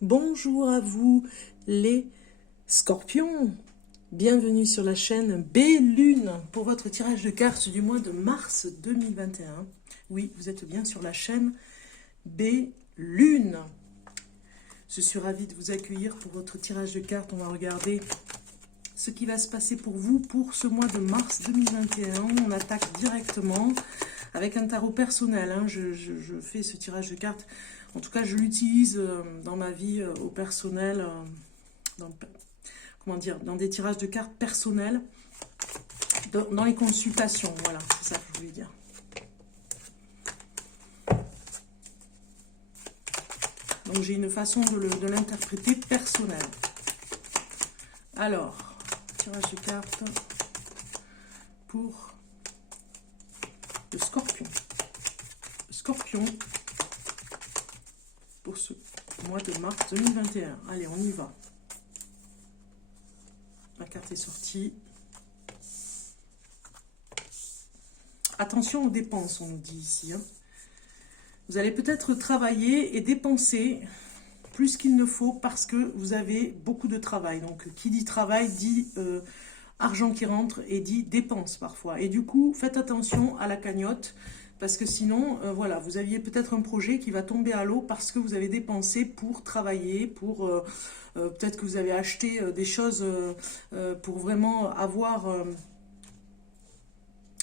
Bonjour à vous les scorpions, bienvenue sur la chaîne B-Lune pour votre tirage de cartes du mois de mars 2021. Oui, vous êtes bien sur la chaîne B-Lune. Je suis ravie de vous accueillir pour votre tirage de cartes. On va regarder ce qui va se passer pour vous pour ce mois de mars 2021. On attaque directement avec un tarot personnel. Je fais ce tirage de cartes. En tout cas, je l'utilise dans ma vie au personnel, dans des tirages de cartes personnels, dans les consultations. Voilà, c'est ça que je voulais dire. Donc, j'ai une façon de l'interpréter personnelle. Alors, tirage de cartes pour le scorpion. Le scorpion pour ce mois de mars 2021. Allez, on y va. La carte est sortie. Attention aux dépenses, on nous dit ici. Vous allez peut-être travailler et dépenser plus qu'il ne faut parce que vous avez beaucoup de travail. Donc, qui dit travail dit argent qui rentre et dit dépenses parfois. Et du coup, faites attention à la cagnotte. Parce que sinon, voilà, vous aviez peut-être un projet qui va tomber à l'eau parce que vous avez dépensé pour travailler, pour peut-être que vous avez acheté des choses pour vraiment avoir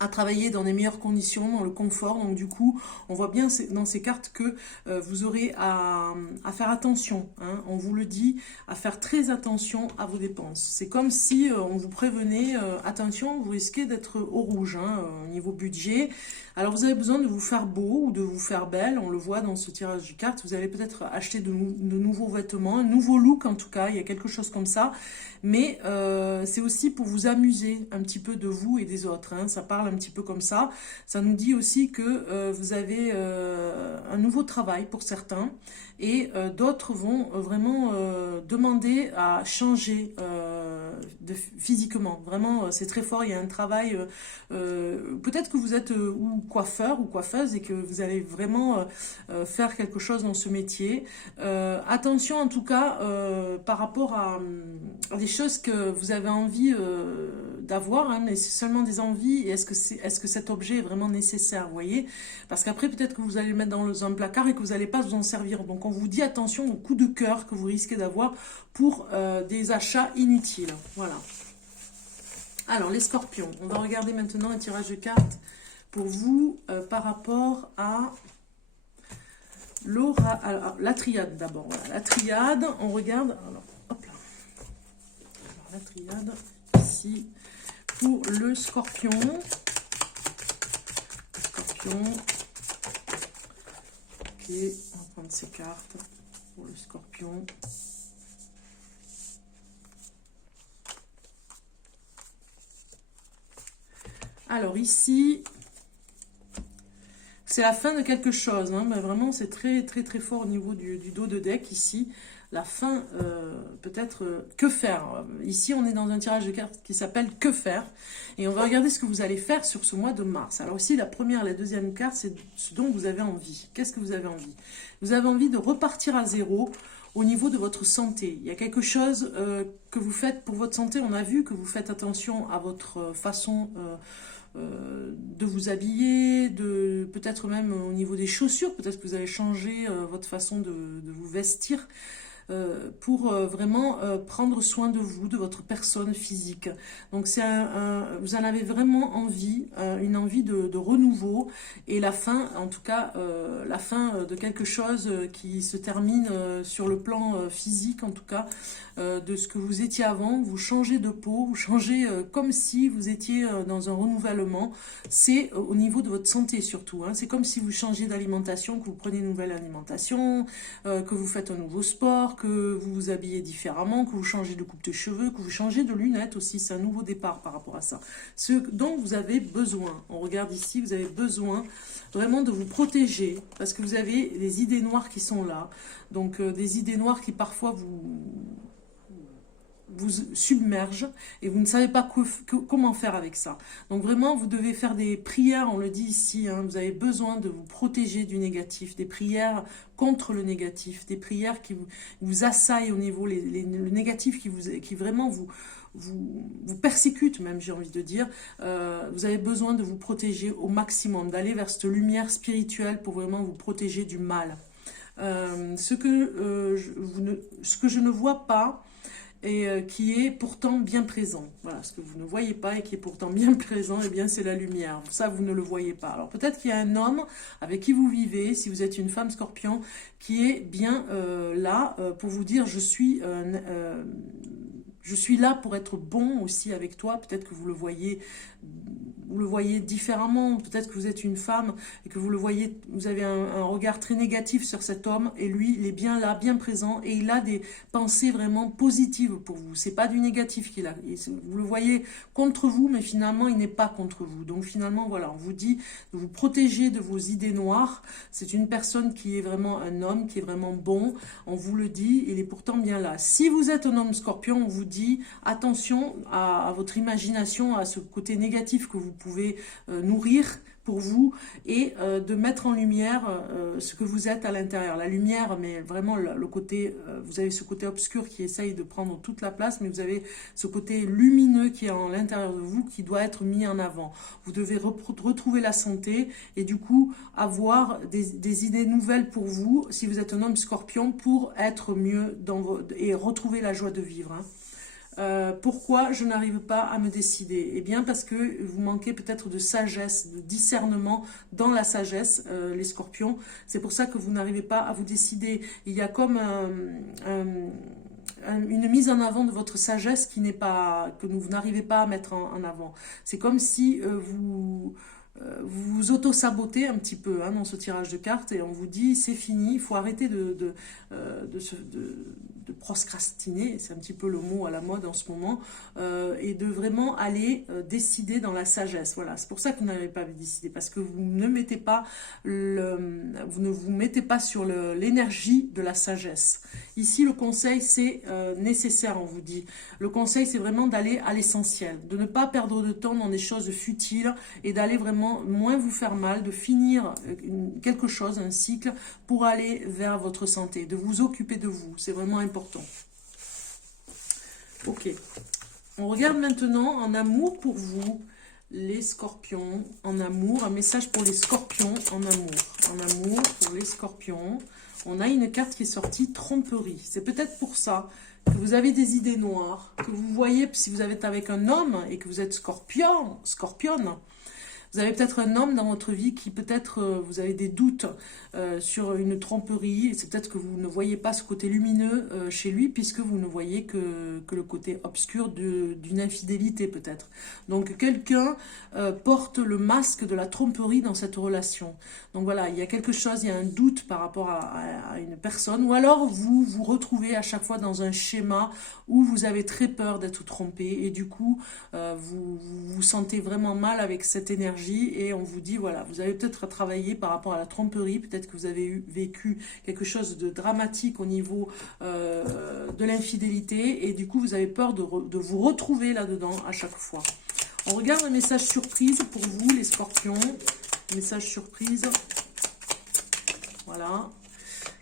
à travailler dans les meilleures conditions, dans le confort. Donc du coup, on voit bien dans ces cartes que vous aurez à faire attention, on vous le dit, à faire très attention à vos dépenses. C'est comme si on vous prévenait, attention, vous risquez d'être au rouge au niveau budget. Alors vous avez besoin de vous faire beau ou de vous faire belle, on le voit dans ce tirage de cartes. Vous allez peut-être acheter de nouveaux vêtements, un nouveau look en tout cas, il y a quelque chose comme ça. Mais c'est aussi pour vous amuser un petit peu de vous et des autres. Ça parle un petit peu comme ça. Ça nous dit aussi que vous avez un nouveau travail pour certains. Et d'autres vont vraiment demander à changer physiquement. Vraiment, c'est très fort. Il y a un travail. Peut-être que vous êtes ou coiffeur ou coiffeuse et que vous allez vraiment faire quelque chose dans ce métier. Attention en tout cas par rapport à des choses que vous avez envie d'avoir, mais c'est seulement des envies. Et est-ce que cet objet est vraiment nécessaire, vous voyez? Parce qu'après, peut-être que vous allez le mettre dans un placard et que vous n'allez pas vous en servir. Donc, on vous dit attention au coup de cœur que vous risquez d'avoir pour des achats inutiles. Voilà. Alors, les scorpions. On va regarder maintenant un tirage de cartes pour vous par rapport à la triade d'abord. Voilà. La triade, on regarde... Alors, hop là. Alors, la triade, ici, pour le scorpion. Le scorpion. Ok, on va prendre ces cartes pour le scorpion. Alors ici, c'est la fin de quelque chose, mais vraiment c'est très très très fort au niveau du dos de deck ici. La fin, peut-être, que faire? Ici, on est dans un tirage de cartes qui s'appelle que faire. Et on va regarder ce que vous allez faire sur ce mois de mars. Alors ici, la première et la deuxième carte, c'est ce dont vous avez envie. Qu'est-ce que vous avez envie? Vous avez envie de repartir à zéro au niveau de votre santé. Il y a quelque chose que vous faites pour votre santé. On a vu que vous faites attention à votre façon de vous habiller, peut-être même au niveau des chaussures. Peut-être que vous avez changé votre façon de vous vestir. Pour vraiment prendre soin de vous, de votre personne physique. Donc vous en avez vraiment envie, une envie de renouveau et la fin, en tout cas la fin de quelque chose qui se termine sur le plan physique, en tout cas de ce que vous étiez avant. Vous changez de peau, vous changez comme si vous étiez dans un renouvellement. C'est au niveau de votre santé surtout. C'est comme si vous changez d'alimentation, que vous prenez une nouvelle alimentation, que vous faites un nouveau sport, que vous vous habillez différemment, que vous changez de coupe de cheveux, que vous changez de lunettes aussi. C'est un nouveau départ par rapport à ça. Ce dont vous avez besoin. On regarde ici, vous avez besoin vraiment de vous protéger parce que vous avez des idées noires qui sont là. Donc des idées noires qui parfois vous submerge et vous ne savez pas comment faire avec ça. Donc vraiment, vous devez faire des prières, on le dit ici, hein, vous avez besoin de vous protéger du négatif, des prières contre le négatif, des prières qui vous assaillent au niveau, le négatif qui vraiment vous persécute même, j'ai envie de dire. Vous avez besoin de vous protéger au maximum, d'aller vers cette lumière spirituelle pour vraiment vous protéger du mal. Ce que je ne vois pas, et qui est pourtant bien présent. Voilà, ce que vous ne voyez pas et qui est pourtant bien présent, eh bien c'est la lumière. Ça, vous ne le voyez pas. Alors peut-être qu'il y a un homme avec qui vous vivez, si vous êtes une femme scorpion, qui est bien là pour vous dire je suis là pour être bon aussi avec toi. Peut-être que vous le voyez différemment. Peut-être que vous êtes une femme et que vous avez un regard très négatif sur cet homme et lui, il est bien là, bien présent et il a des pensées vraiment positives pour vous. C'est pas du négatif qu'il a. Vous le voyez contre vous, mais finalement, il n'est pas contre vous. Donc finalement, voilà, on vous dit de vous protéger de vos idées noires. C'est une personne qui est vraiment un homme, qui est vraiment bon. On vous le dit, il est pourtant bien là. Si vous êtes un homme scorpion, on vous dit attention à votre imagination, à ce côté négatif que vous pouvez nourrir pour vous et de mettre en lumière ce que vous êtes à l'intérieur. La lumière, mais vraiment le côté, vous avez ce côté obscur qui essaye de prendre toute la place, mais vous avez ce côté lumineux qui est à l'intérieur de vous qui doit être mis en avant. Vous devez retrouver la santé et du coup avoir des idées nouvelles pour vous, si vous êtes un homme scorpion, pour être mieux et retrouver la joie de vivre. Hein. Pourquoi je n'arrive pas à me décider? Eh bien parce que vous manquez peut-être de sagesse, de discernement dans la sagesse, les scorpions. C'est pour ça que vous n'arrivez pas à vous décider. Il y a comme une mise en avant de votre sagesse que vous n'arrivez pas à mettre en avant. C'est comme si vous vous auto-sabotez un petit peu hein, dans ce tirage de cartes et on vous dit c'est fini, il faut arrêter de procrastiner, c'est un petit peu le mot à la mode en ce moment, et de vraiment aller décider dans la sagesse. Voilà, c'est pour ça que vous n'avez pas décidé, parce que vous ne vous mettez pas sur l'énergie de la sagesse. Ici, le conseil, c'est nécessaire, on vous dit. Le conseil, c'est vraiment d'aller à l'essentiel, de ne pas perdre de temps dans des choses futiles et d'aller vraiment moins vous faire mal, de finir quelque chose, un cycle, pour aller vers votre santé, de vous occuper de vous. C'est vraiment important. Ok. On regarde maintenant en amour pour vous, les scorpions. En amour, un message pour les scorpions en amour. En amour pour les scorpions. On a une carte qui est sortie, tromperie. C'est peut-être pour ça que vous avez des idées noires, que vous voyez, si vous êtes avec un homme et que vous êtes scorpionne, vous avez peut-être un homme dans votre vie qui peut-être vous avez des doutes sur une tromperie. C'est peut-être que vous ne voyez pas ce côté lumineux chez lui puisque vous ne voyez que le côté obscur d'une infidélité peut-être. Donc quelqu'un porte le masque de la tromperie dans cette relation. Donc voilà, il y a quelque chose, il y a un doute par rapport à une personne. Ou alors vous vous retrouvez à chaque fois dans un schéma où vous avez très peur d'être trompé et du coup vous vous sentez vraiment mal avec cette énergie. Et on vous dit, voilà, vous avez peut-être à travailler par rapport à la tromperie, peut-être que vous avez vécu quelque chose de dramatique au niveau de l'infidélité, et du coup vous avez peur de vous retrouver là-dedans à chaque fois. On regarde un message surprise pour vous, les scorpions. Message surprise. Voilà.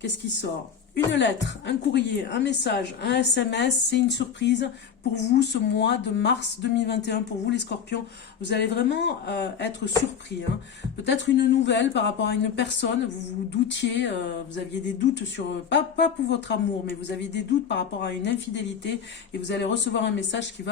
Qu'est-ce qui sort? Une lettre, un courrier, un message, un SMS, c'est une surprise pour vous ce mois de mars 2021. Pour vous les scorpions, vous allez vraiment être surpris. Hein. Peut-être une nouvelle par rapport à une personne, vous vous doutiez, vous aviez des doutes sur, pas pour votre amour, mais vous aviez des doutes par rapport à une infidélité et vous allez recevoir un message ça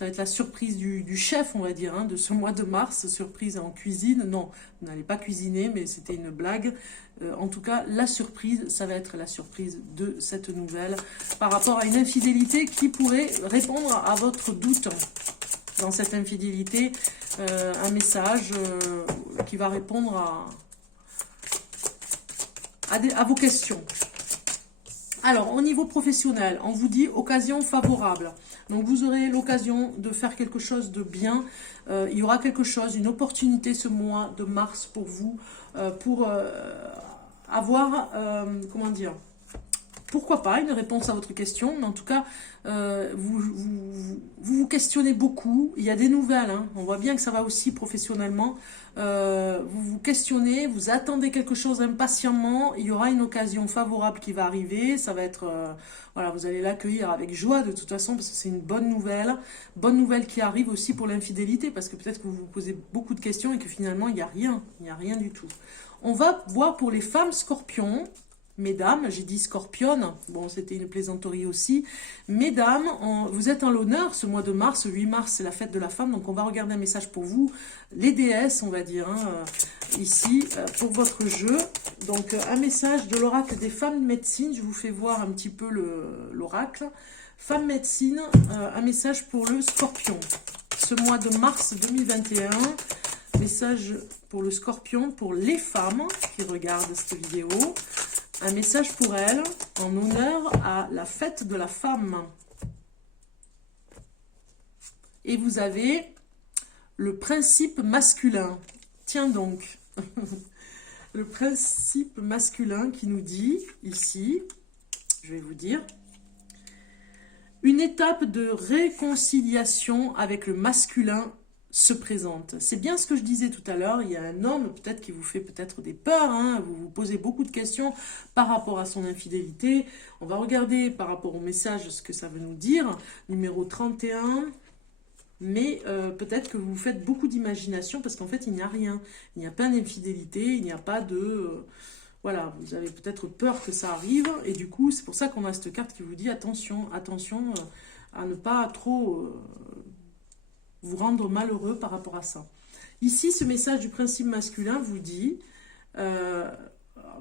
va être la surprise du chef, on va dire, hein, de ce mois de mars, surprise en cuisine. Non, vous n'allez pas cuisiner, mais c'était une blague. En tout cas, la surprise, ça va être la surprise de cette nouvelle par rapport à une infidélité qui pourrait répondre à votre doute. Dans cette infidélité, un message qui va répondre à vos questions. Alors, au niveau professionnel, on vous dit occasion favorable. Donc, vous aurez l'occasion de faire quelque chose de bien. Il y aura quelque chose, une opportunité ce mois de mars pour vous, pour avoir, comment dire, pourquoi pas une réponse à votre question, mais en tout cas, vous questionnez beaucoup. Il y a des nouvelles, hein. On voit bien que ça va aussi professionnellement. Vous vous questionnez, vous attendez quelque chose impatiemment. Il y aura une occasion favorable qui va arriver. Ça va être, voilà, vous allez l'accueillir avec joie de toute façon parce que c'est une bonne nouvelle. Bonne nouvelle qui arrive aussi pour l'infidélité parce que peut-être que vous vous posez beaucoup de questions et que finalement il n'y a rien. Il n'y a rien du tout. On va voir pour les femmes scorpions. Mesdames, j'ai dit scorpionne, bon c'était une plaisanterie aussi. Mesdames, vous êtes en l'honneur ce mois de mars, le 8 mars c'est la fête de la femme, donc on va regarder un message pour vous, les déesses on va dire, hein, ici pour votre jeu. Donc un message de l'oracle des femmes de médecine, je vous fais voir un petit peu l'oracle. Femme médecine, un message pour le scorpion, ce mois de mars 2021. Message pour le scorpion, pour les femmes qui regardent cette vidéo. Un message pour elles, en honneur à la fête de la femme. Et vous avez le principe masculin. Tiens donc, le principe masculin qui nous dit, ici, je vais vous dire, une étape de réconciliation avec le masculin se présente. C'est bien ce que je disais tout à l'heure, il y a un homme peut-être qui vous fait peut-être des peurs, hein, vous vous posez beaucoup de questions par rapport à son infidélité. On va regarder par rapport au message ce que ça veut nous dire. Numéro 31, mais peut-être que vous faites beaucoup d'imagination parce qu'en fait il n'y a rien. Il n'y a pas d'infidélité, il n'y a pas de... voilà, vous avez peut-être peur que ça arrive et du coup c'est pour ça qu'on a cette carte qui vous dit attention, attention à ne pas trop... vous rendre malheureux par rapport à ça. Ici, ce message du principe masculin vous dit,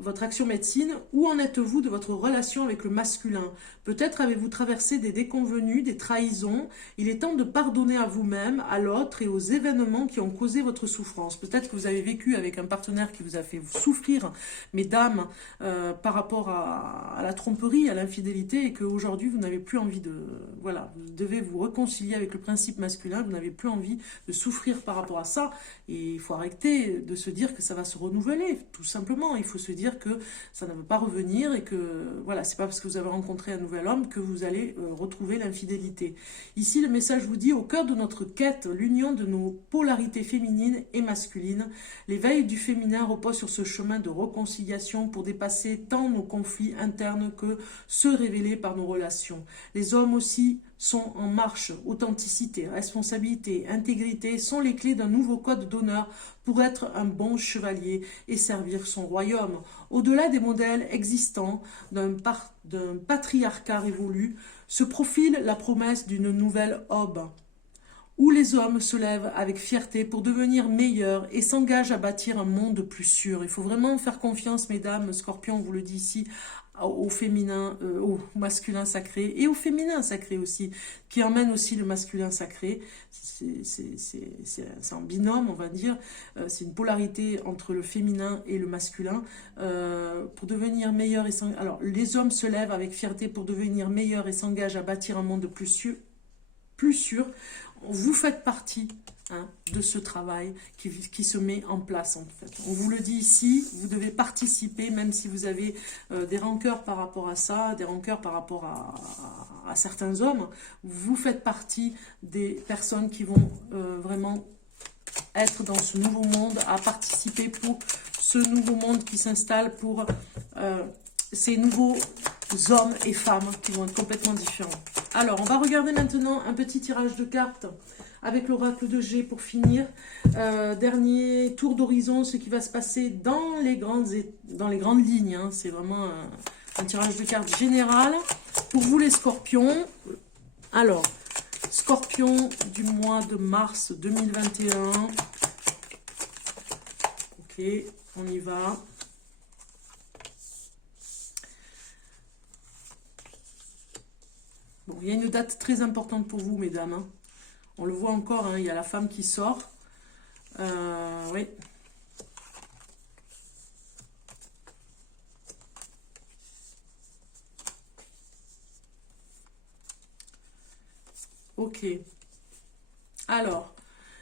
votre action médecine, où en êtes-vous de votre relation avec le masculin? Peut-être avez-vous traversé des déconvenues, des trahisons. Il est temps de pardonner à vous-même, à l'autre et aux événements qui ont causé votre souffrance. Peut-être que vous avez vécu avec un partenaire qui vous a fait souffrir, mesdames, par rapport à la tromperie, à l'infidélité, et qu'aujourd'hui vous n'avez plus envie de... Voilà, vous devez vous réconcilier avec le principe masculin, vous n'avez plus envie de souffrir par rapport à ça. Et il faut arrêter de se dire que ça va se renouveler, tout simplement. Il faut se dire que ça ne veut pas revenir et que voilà, c'est pas parce que vous avez rencontré un nouvel homme que vous allez retrouver l'infidélité. Ici, le message vous dit, au cœur de notre quête, l'union de nos polarités féminines et masculines, l'éveil du féminin repose sur ce chemin de réconciliation pour dépasser tant nos conflits internes que ceux révélés par nos relations. Les hommes aussi sont en marche. Authenticité, responsabilité, intégrité sont les clés d'un nouveau code d'honneur pour être un bon chevalier et servir son royaume. Au-delà des modèles existants d'un patriarcat révolu, se profile la promesse d'une nouvelle aube, où les hommes se lèvent avec fierté pour devenir meilleurs et s'engagent à bâtir un monde plus sûr. Il faut vraiment faire confiance, mesdames, Scorpion, on vous le dit ici, au féminin, au masculin sacré et au féminin sacré aussi, qui emmène aussi le masculin sacré. C'est en binôme, on va dire. C'est une polarité entre le féminin et le masculin. Pour devenir meilleur et alors, les hommes se lèvent avec fierté pour devenir meilleurs et s'engagent à bâtir un monde plus sûr. Vous faites partie de ce travail qui se met en place en fait. On vous le dit ici, vous devez participer même si vous avez des rancœurs par rapport à ça, des rancœurs par rapport à certains hommes. Vous faites partie des personnes qui vont vraiment être dans ce nouveau monde, à participer pour ce nouveau monde qui s'installe, pour ces nouveaux hommes et femmes qui vont être complètement différents. Alors, on va regarder maintenant un petit tirage de cartes avec l'oracle de G pour finir. Dernier tour d'horizon, ce qui va se passer dans les grandes lignes. Hein. C'est vraiment un tirage de cartes général. Pour vous les scorpions, alors, scorpion du mois de mars 2021. Ok, on y va. Bon, il y a une date très importante pour vous, mesdames. Hein. On le voit encore, hein, il y a la femme qui sort. Oui. Ok. Alors,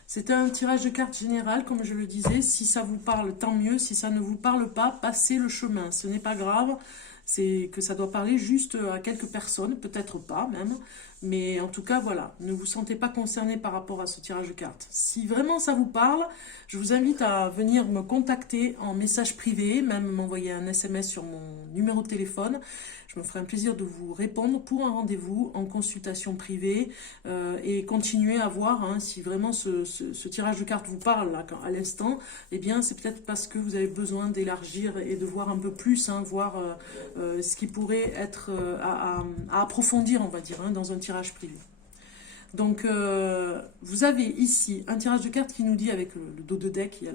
c'était un tirage de cartes général, comme je le disais. Si ça vous parle, tant mieux. Si ça ne vous parle pas, passez le chemin. Ce n'est pas grave. c'est que ça doit parler juste à quelques personnes, peut-être pas même, mais en tout cas, voilà, ne vous sentez pas concerné par rapport à ce tirage de cartes. Si vraiment ça vous parle, je vous invite à venir me contacter en message privé, même m'envoyer un SMS sur mon numéro de téléphone. Je me ferai un plaisir de vous répondre pour un rendez-vous en consultation privée et continuer à voir hein, si vraiment ce tirage de cartes vous parle là, à l'instant. Eh bien, c'est peut-être parce que vous avez besoin d'élargir et de voir un peu plus, hein, voir ce qui pourrait être à approfondir, on va dire, hein, dans un tirage privé. Donc, vous avez ici un tirage de cartes qui nous dit, avec le dos de deck, il y a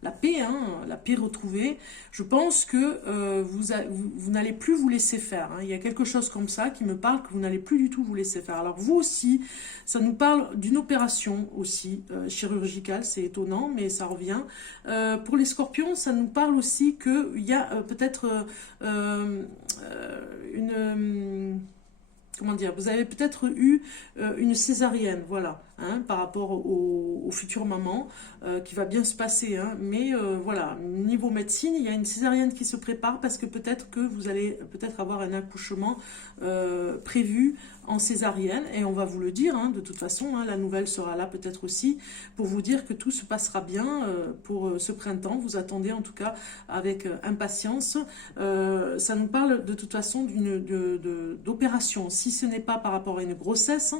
la paix, hein, la paix retrouvée. Je pense que vous n'allez plus vous laisser faire. Hein. Il y a quelque chose comme ça qui me parle que vous n'allez plus du tout vous laisser faire. Alors vous aussi, ça nous parle d'une opération aussi chirurgicale, c'est étonnant, mais ça revient. Pour les scorpions, ça nous parle aussi qu'il y a peut-être une... comment dire, vous avez peut-être eu une césarienne, voilà, hein, par rapport aux futures mamans, qui va bien se passer, hein, mais voilà, niveau médecine, il y a une césarienne qui se prépare parce que peut-être que vous allez peut-être avoir un accouchement prévu en césarienne, et on va vous le dire, hein, de toute façon, hein, la nouvelle sera là peut-être aussi pour vous dire que tout se passera bien pour ce printemps. Vous attendez en tout cas avec impatience. Ça nous parle de toute façon d'opération. Si ce n'est pas par rapport à une grossesse,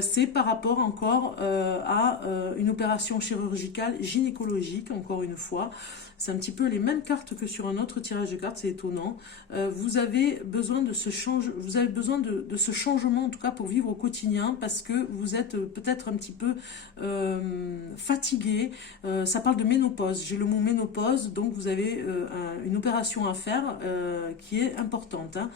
c'est par rapport encore à une opération chirurgicale gynécologique, encore une fois. C'est un petit peu les mêmes cartes que sur un autre tirage de cartes, c'est étonnant. Vous avez besoin de ce changement, en tout cas pour vivre au quotidien, parce que vous êtes peut-être un petit peu fatigué. Ça parle de ménopause, j'ai le mot ménopause, donc vous avez une opération à faire qui est importante. Hein.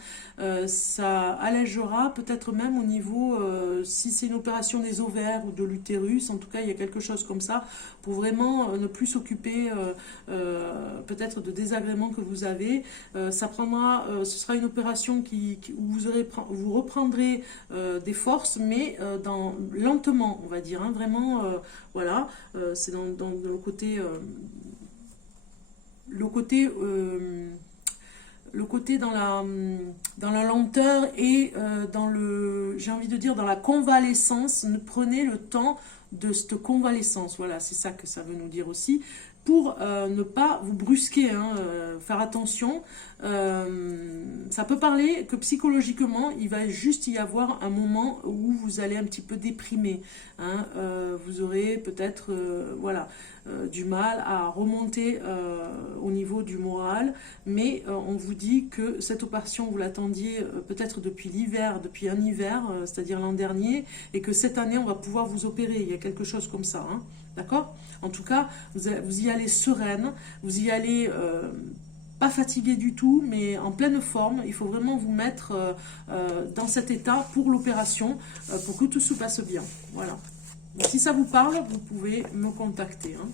Ça allègera peut-être même au niveau, si c'est une opération des ovaires ou de l'utérus, en tout cas il y a quelque chose comme ça, pour vraiment ne plus s'occuper peut-être de désagréments que vous avez. Ça prendra, ce sera une opération où vous reprendrez des forces, mais lentement, on va dire, hein, vraiment, voilà, c'est dans le côté dans la lenteur et j'ai envie de dire, dans la convalescence. Prenez le temps de cette convalescence, voilà, c'est ça que ça veut nous dire aussi, pour ne pas vous brusquer, hein, faire attention. Ça peut parler que psychologiquement, il va juste y avoir un moment où vous allez un petit peu déprimer. Hein, vous aurez peut-être voilà, du mal à remonter au niveau du moral, mais on vous dit que cette opération, vous l'attendiez peut-être depuis l'hiver, depuis un hiver, c'est-à-dire l'an dernier, et que cette année, on va pouvoir vous opérer. Il y a quelque chose comme ça, hein. D'accord? En tout cas, vous y allez sereine, vous y allez pas fatigué du tout, mais en pleine forme. Il faut vraiment vous mettre dans cet état pour l'opération, pour que tout se passe bien. Voilà. Donc, si ça vous parle, vous pouvez me contacter. Hein.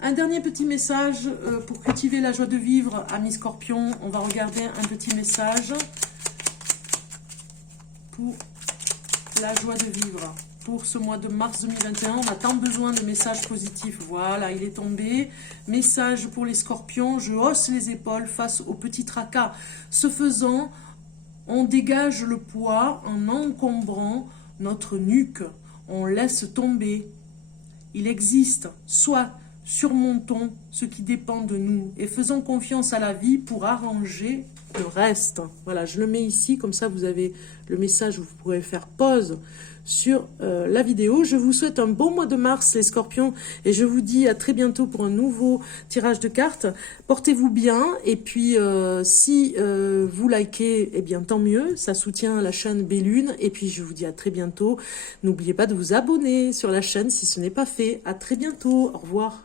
Un dernier petit message pour cultiver la joie de vivre, amis Scorpions. On va regarder un petit message pour la joie de vivre. Pour ce mois de mars 2021, on a tant besoin de messages positifs. Voilà, il est tombé. Message pour les Scorpions, je hausse les épaules face au petit tracas. Ce faisant, on dégage le poids en encombrant notre nuque. On laisse tomber. Il existe, soit surmontons ce qui dépend de nous et faisons confiance à la vie pour arranger le reste. Voilà, je le mets ici, comme ça vous avez le message où vous pourrez faire pause sur la vidéo. Je vous souhaite un bon mois de mars les Scorpions et je vous dis à très bientôt pour un nouveau tirage de cartes. Portez-vous bien et puis si vous likez, eh bien tant mieux, ça soutient la chaîne Bellune et puis je vous dis à très bientôt. N'oubliez pas de vous abonner sur la chaîne si ce n'est pas fait. À très bientôt, au revoir.